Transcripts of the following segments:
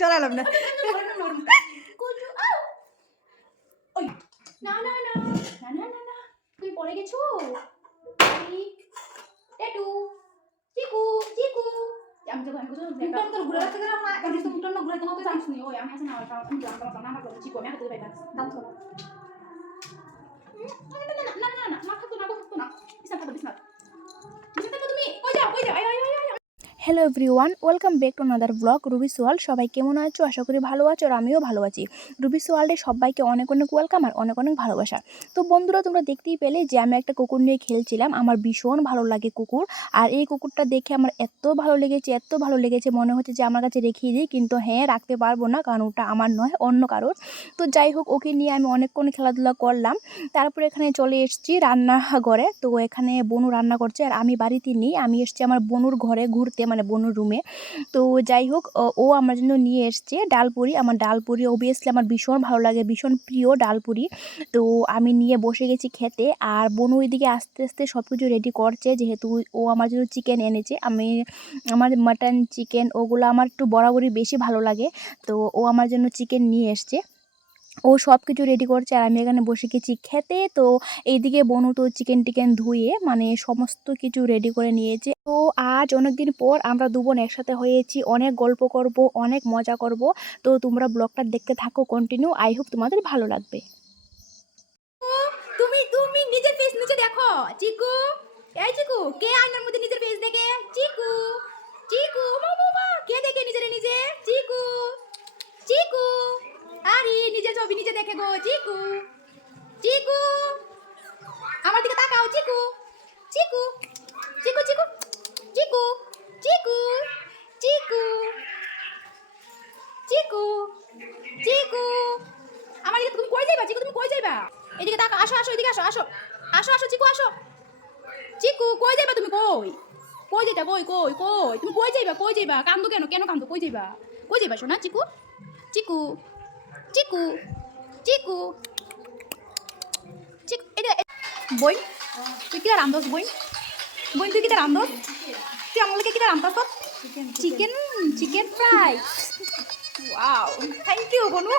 চলালাম না না না না না না না না তুমি পড়ে গেছো घुराइरहेको छ hello everyone welcome back to another blog Ruby সোয়াল সবাই কেমন আছো? আশা করি ভালো আছো আর আমিও ভালো আছি। রুবি সোয়াল্ডে সবাইকে অনেক অনেক ওয়েলকাম আর অনেক অনেক ভালোবাসা। তো বন্ধুরা, তোমরা দেখতেই পেলে যে আমি একটা কুকুর নিয়ে খেলছিলাম। আমার ভীষণ ভালো লাগে কুকুর আর এই কুকুরটা দেখে আমার এত ভালো লেগেছে, এত ভালো লেগেছে মনে হচ্ছে যে আমার কাছে রেখেই দিই। কিন্তু হ্যাঁ রাখতে পারব না কারণ ওটা আমার নয়, অন্য কারোর। তো যাই হোক, ওকে নিয়ে আমি অনেকক্ষণ খেলাধুলা করলাম। তারপরে এখানে চলে এসেছি রান্না ঘরে তো এখানে বনু রান্না করছে আর আমি বাড়িতে নেই। আমি এসেছি আমার বনুর ঘরে ঘুরতে মানে বনুর রুমে তো যাই হোক, ও- আমার জন্য নিয়ে এসছে ডালপুরি। আমার ডালপুরি অবভিয়াসলি আমার ভীষণ ভালো লাগে, ভীষণ প্রিয় ডালপুরি। তো আমি নিয়ে বসে গেছি খেতে আর বনু এদিকে আস্তে আস্তে সব কিছু রেডি করছে। যেহেতু ও আমার জন্য চিকেন এনেছে, আমি আমার মাটন চিকেন ওগুলো আমার একটু বরাবরই বেশি ভালো লাগে। তো ও আমার জন্য চিকেন নিয়ে এসছে। ও সব কিছু রেডি করছে আর আমি এখানে বসে গেছি খেতে। তো এইদিকে বনু তো চিকেন টিকেন ধুয়ে মানে সমস্ত কিছু রেডি করে নিয়েছে। তো আজ অনেক দিন পর আমরা দু বোন একসাথে হয়েছি, অনেক গল্প করব, অনেক মজা করব। তো তোমরা ব্লগটা দেখতে থাকো কন্টিনিউ আই হোপ তোমাদের ভালো লাগবে। তুমি তুমি নিজের ফেস নিচে দেখো। চিকু, এই চিকু, কে আয়নার মধ্যে নিজের ফেস দেখে? চিকু চিকু কে দেখে নিজের নিজে? চিকু আরে নিজের ছবি নিজে দেখে গো চিকু। চিকু। আমার দিকে তাকাও, চিকু। চিকু। চিকু চিকু। চিকু। চিকু। চিকু। চিকু। চিকু। আমার দিকে তুমি কই যাইবা, চিকু? তুমি কই যাইবা? এদিকে তাকা আসো আসো, এদিকে আসো আসো। আসো আসো, চিকু আসো। চিকু, কই যাইবা তুমি? কই? কই যাইতা কই কই কই? তুমি কই যাইবা? কই যাইবা? কান্দো কেন? কেন কান্দো? কই যাইবা? কই যাইবা, শোনা? চিকু? চিকু? চিকু? চিকু চিকু এটা বই তুই কিটা রান্ধস বই বই তুই কিটা রান্ধস তুই আমার লোকে কিটা রান্ধস chicken chicken fry wow thank you Banu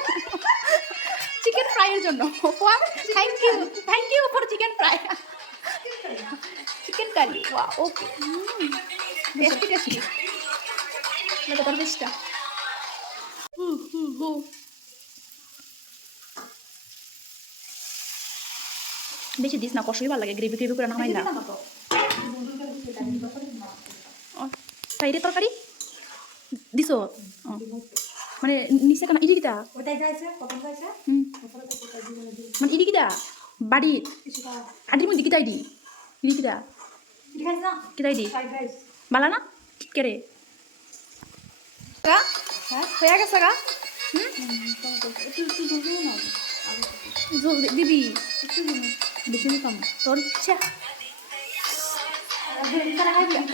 chicken ফ্রাইয়ের জন্য। Thank you thank you for chicken fry chicken curry ওয়া ওকে টেস্টি টেস্টি লাগে তোর বেশটা হু হু হু বেশি দিস না কষই ভালো লাগে গ্রেভি গ্রেভি করে না হয় না সাইডে তরকারি দিস মানে নিচে কেন ইডিকিটা মানে ইডিকিটা বাড়ি আটির মধ্যে কিতাই দি ইডিকিটা কিতাই দি বালা না কেরে হয়ে গেছে গা হুম দিবি বিছুনি কম তোর ইচ্ছা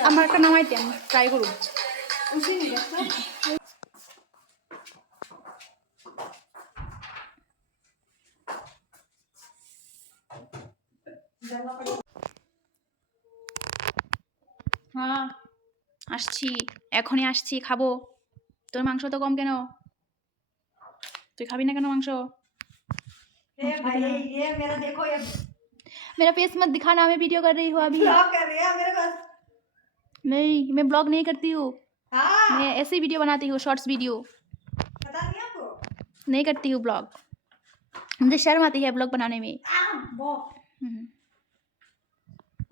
আমার একটা নাম আইটেম ট্রাই করুন হ্যাঁ আসছি। এখনই আসছি, খাব। তোর মাংস তো কম কেন? তুই খাবি না কেন মাংস? मेरा फेस मत दिखाना मैं वीडियो कर रही हूँ अभी। ब्लॉग कर रही है मेरे पास। नहीं मैं ब्लॉग नहीं करती हूँ। हाँ। मैं ऐसे वीडियो बनाती हूँ शॉर्ट्स वीडियो पता नहीं आपको? नहीं करती हूँ ब्लॉग मुझे शर्म आती है ब्लॉग बनाने में। आ वो हम्म।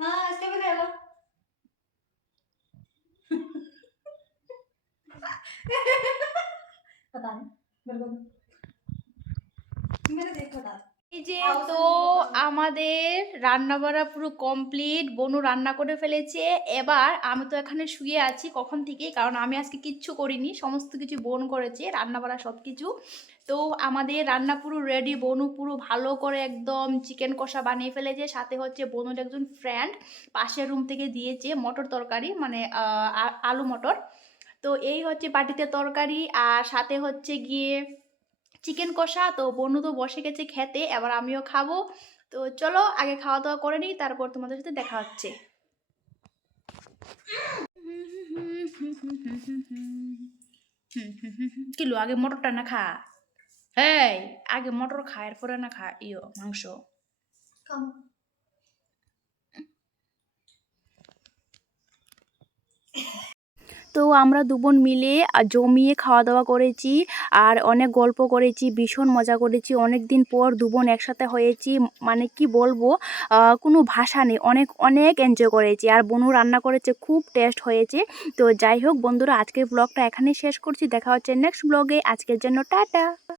हाँ पता नहीं मेरे को मेरे देख बता। এই যে তো আমাদের রান্না বাড়া পুরো কমপ্লিট বনু রান্না করে ফেলেছে। এবার আমি তো এখানে শুয়ে আছি কখন থেকে কারণ আমি আজকে কিচ্ছু করিনি সমস্ত কিছু বোন করেছে রান্না বাড়া সব কিছু তো আমাদের রান্না পুরো রেডি বনু পুরো ভালো করে একদম চিকেন কষা বানিয়ে ফেলেছে সাথে হচ্ছে বনুর একজন ফ্রেন্ড পাশের রুম থেকে দিয়েছে মটর তরকারি মানে আলু মটর। তো এই হচ্ছে পাটিতে তরকারি আর সাথে হচ্ছে গিয়ে চিকেন কষা, তো বন্ধু তো বসে গেছে খেতে, এবার আমিও খাব। তো চলো, আগে খাওয়া দাওয়া করে নিই, তারপর তোমাদের সাথে দেখা হচ্ছে। কিলো, আগে মটরটা না খা। হ্যাঁ আগে মটর খা, এরপরে না খা, ইয়ো, মাংস। আমরা দুবন মিলে জমিয়ে খাওয়া দাওয়া করেছি আর অনেক গল্প করেছি, ভীষণ মজা করেছি। অনেক দিন পর দু বোন একসাথে হয়েছি মানে কি বলব কোনো ভাষা নেই। অনেক অনেক এনজয় করেছি। আর বনু রান্না করেছে, খুব টেস্ট হয়েছে। তো যাই হোক বন্ধুরা, আজকের ব্লগটা এখানেই শেষ করছি। দেখা হচ্ছে নেক্সট ব্লগে আজকের জন্য টাটা!